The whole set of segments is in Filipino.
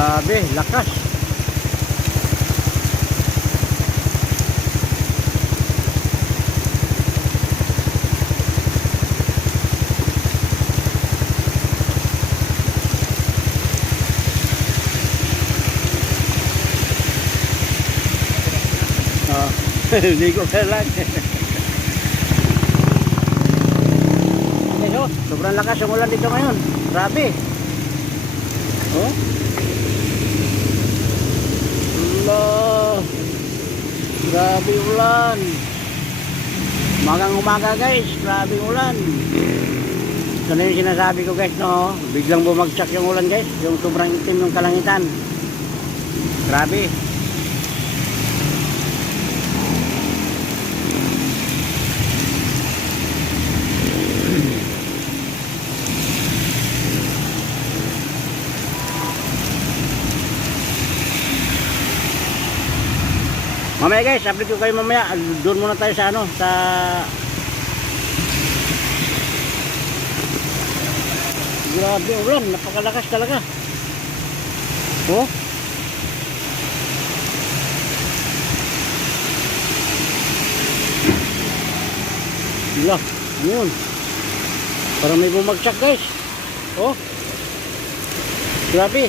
Grabe, lakas. Hindi ko kailan. Ayun, sobrang lakas yung ulan dito ngayon. Grabe. Oh. Allah. Grabe ulan. Umagang umaga guys, grabe ulan. Ito na yung sinasabi ko guys, no. Biglang bumagsak yung ulan guys, yung sobrang itim yung kalangitan. Grabe. Mamaya guys, update ko kayo mamaya. Doon muna tayo sa ano, sa grabe ulan, napakalakas talaga. Oh. Gila, yun. Parang may bumagsak guys. Oh. Grabe.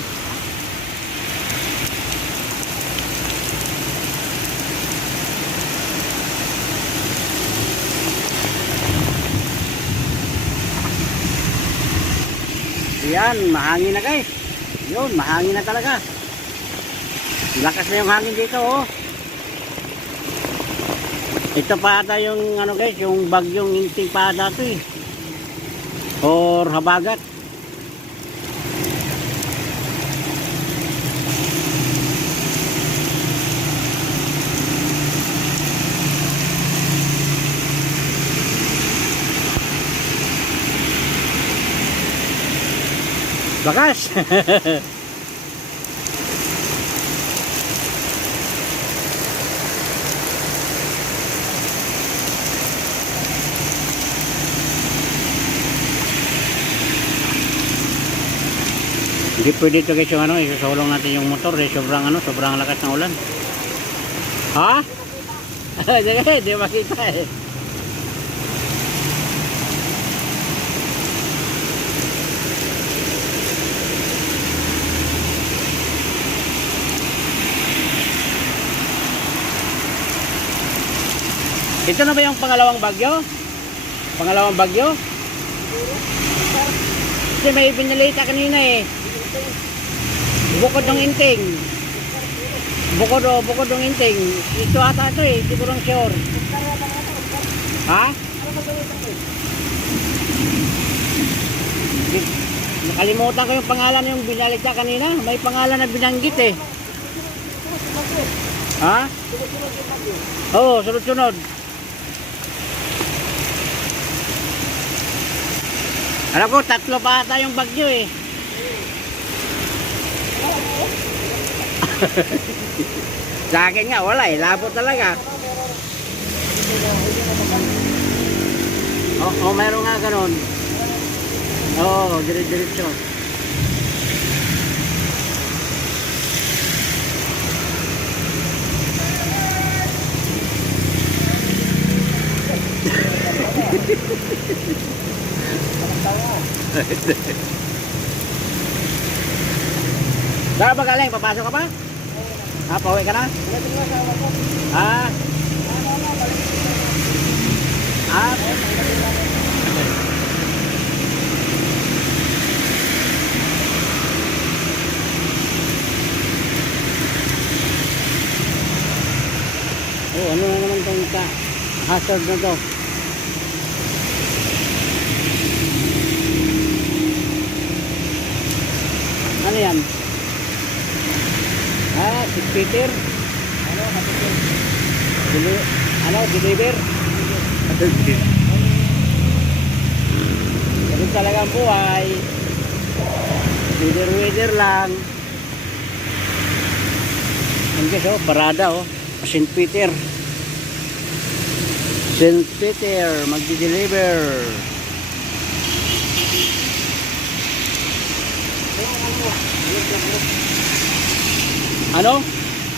Yan, mahangin na guys. Yun, mahangin na talaga. Lakas na yung hangin dito, oh. Ito pa ata yung ano guys, yung bagyong Inting pa ata ito eh. Or habagat. Bakas. Hindi pwede ito guys yung ano, isusulong natin yung motor eh, sobrang ano, sobrang lakas ng ulan. Ha? Hindi makita eh. Ito na ba yung pangalawang bagyo? Pangalawang bagyo? Kasi may binalita kanina eh. Bukod ng Inting. Bukod ng Inting. Ito ata ito eh. Hindi ko lang sure. Ha? Nakalimutan ko yung pangalan yung binalita kanina. May pangalan na binanggit eh. Ha? Oo, sunod-sunod. Alam ko, 3 pa ata yung bagyo eh. Sa akin nga, wala eh. Labo talaga. Oh, mayroon nga ganun. Oo, diretso. Saan ba galing? Papasok ka pa? Ah, pauwi ka na? Ah. Ah. Oh, ano na naman itong hazard na to? Ano yan? Ah, si Peter. Ano, Peter? Deliver? Ganun talaga ang buhay. Weather lang. Ang guys, oh, parada, oh. St. Peter. St. Peter, magdi-deliver. Ano?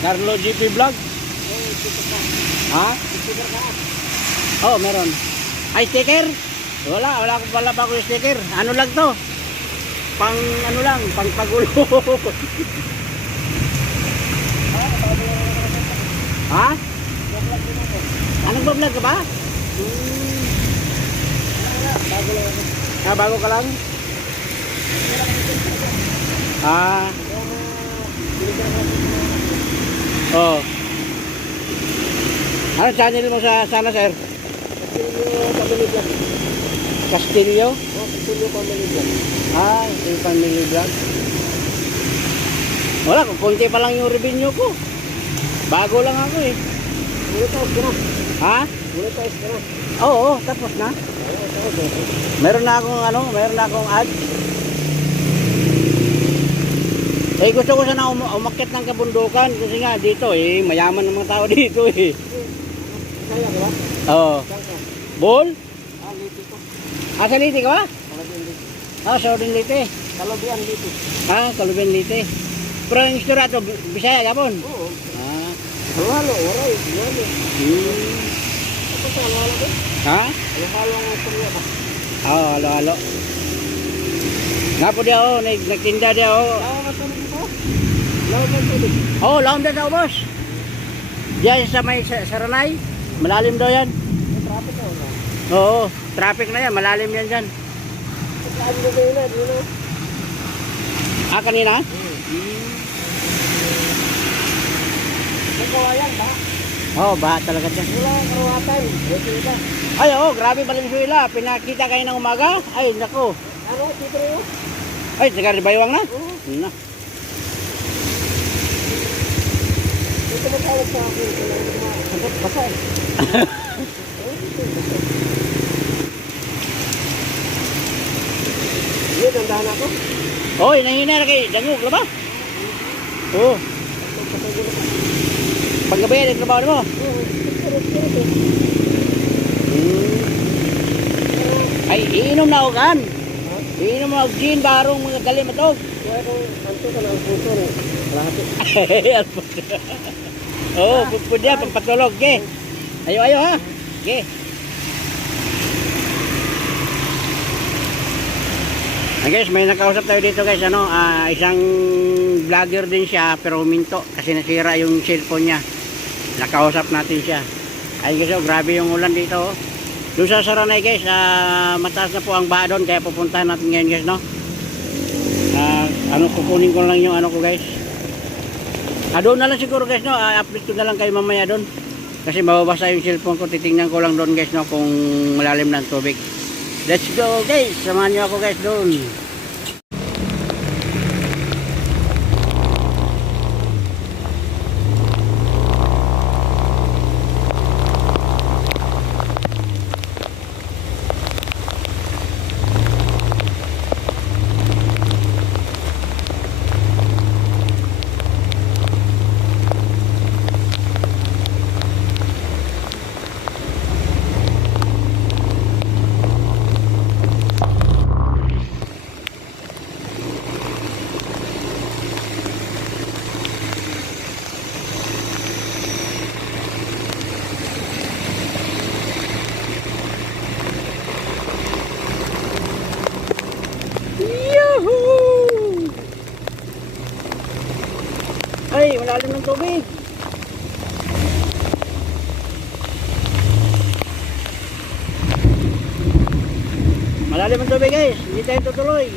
Carlo GP Vlog? Ha? Oh, meron. Ay, sticker? Wala ko pala pa ko sticker. Ano lang to? Pang ano lang, pang pagulo. Ha? Anong vlog ka ba? Bago ka lang? Oh. Ano channel mo sa sana, sir? Castillo? Castillo Family Vlog. Yung Family Vlog. Wala, kung konti pa lang yung revenue ko. Bago lang ako eh. Monetize ka na. Ha? Monetize ka na. Oo, tapos na. Meron na akong ad. Eh gusto ko sana umakyat ng kabundukan kasi nga dito mayaman ng mga tao dito eh. Kaya ka ba? Oo. Saan ka? Bol? Liti ko. Sa Liti ka ba? Kalabian Liti. Southern Liti. Kalabian Liti. Kalubian Liti. Pero yung istorya to, Bisaya Gapon? Oo. Ah. Halo, waray. Yan eh. Ako sa halo ko? Ha? Halo ang istorya ba? Oo, halo. Nga po dia nagtinda dia Lawa ka tulog ito? Lawa ka tulog? Oo, laon din daw boss. Diyan sa may Saranay, malalim daw yan. May traffic na wala. Oo, traffic na yan, malalim yan dyan. Saan mo kayo na? Dino? Kanina? Nagkawayan ba? Oo, baha talaga dyan. Wala kang karawatan. Buti ka. Ay, oo, grabe Valenzuela. Pinakita kayo ng umaga. Ay, nako. Ano? Tito mo? Ay, taga-Baywang na? Oo. Na. Dito matawag sa akin. Sagot basa eh. Yun, nandahan ako. Oy, nahina na kayo. Dangog na ba? Oo. Paggabi, nagtrabaho na mo? Ay, iinom na ako kan. Iinom na ako gin, barong mga gali matog. Kaya kung anto ka na ang puso rin. Kalahati. Oo, pupud yan, pampatulog. Ge. Ayo ha. Ge. Guys, may nakausap tayo dito guys, isang vlogger din siya pero huminto kasi nasira yung cellphone niya. Nakausap natin siya. Ay guys, grabe yung ulan dito. Doon sa Saranay guys, mataas na po ang baha doon kaya pupuntahan natin ngayon guys, no. Kukunin ko lang yung ko guys. Doon na lang siguro guys, no. Update ko na lang kayo mamaya doon. Kasi mababasa yung cellphone ko, titingnan ko lang doon guys, no, kung malalim ng tubig. Let's go guys, samahan niyo ako guys doon. Ay, malalim ng tubig. Malalim ang tubig guys, hindi tayo tutuloy.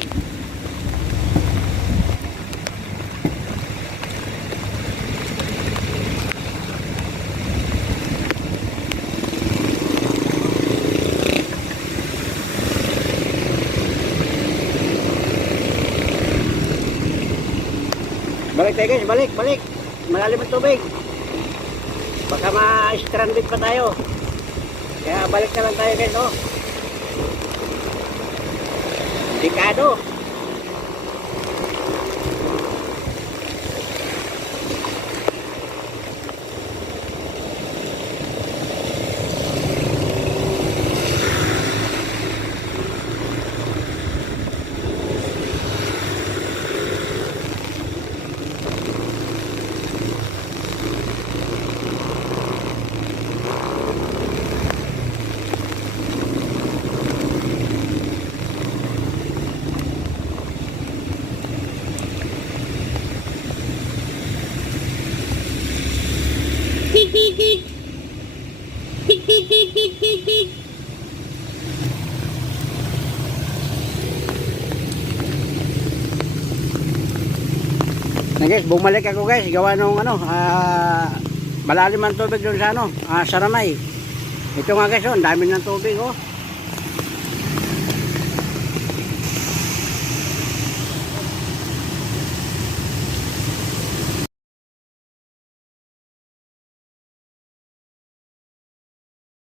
Balik tayo guys, balik. Malalim ang tubig. Baka ma-stranded pa tayo. Kaya balik na lang tayo guys, no. Delikado. Na guys, bumalik ako guys, gawa nung ano, malalim ang tubig doon sa ano, Saranay. Ito nga guys, oh, ang dami ng tubig oh.